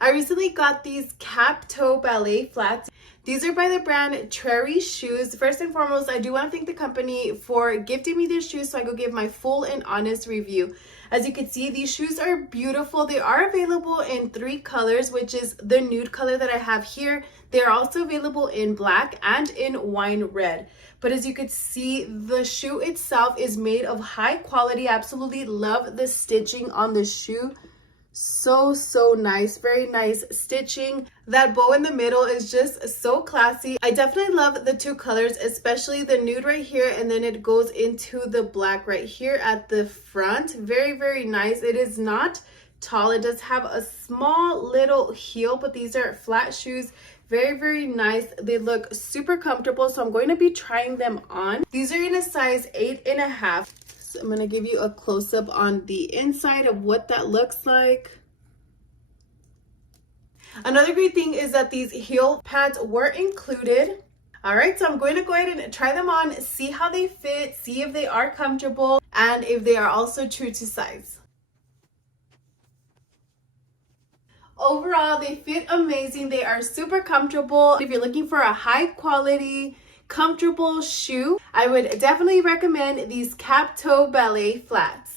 I recently got these cap toe ballet flats. These are by the brand Trary Shoes. First and foremost, I do want to thank the company for gifting me these shoes so I could give my full and honest review. As you can see, these shoes are beautiful. They are available in 3 colors, which is the nude color that I have here. They are also available in black and in wine red. But as you can see, the shoe itself is made of high quality. I absolutely love the stitching on the shoe. So nice, very nice stitching. That bow in the middle is just so classy. I definitely love the 2 colors, especially the nude right here, and then it goes into the black right here at the front. Very nice. It is not tall. It does have a small little heel, but these are flat shoes. Very nice. They look super comfortable, so I'm going to be trying them on. These are in a size 8.5. So I'm going to give you a close-up on the inside of what that looks like. Another great thing is that these heel pads were included. All right, so I'm going to go ahead and try them on, see how they fit, see if they are comfortable, and if they are also true to size. Overall, they fit amazing. They are super comfortable. If you're looking for a high quality, comfortable shoe, I would definitely recommend these cap toe ballet flats.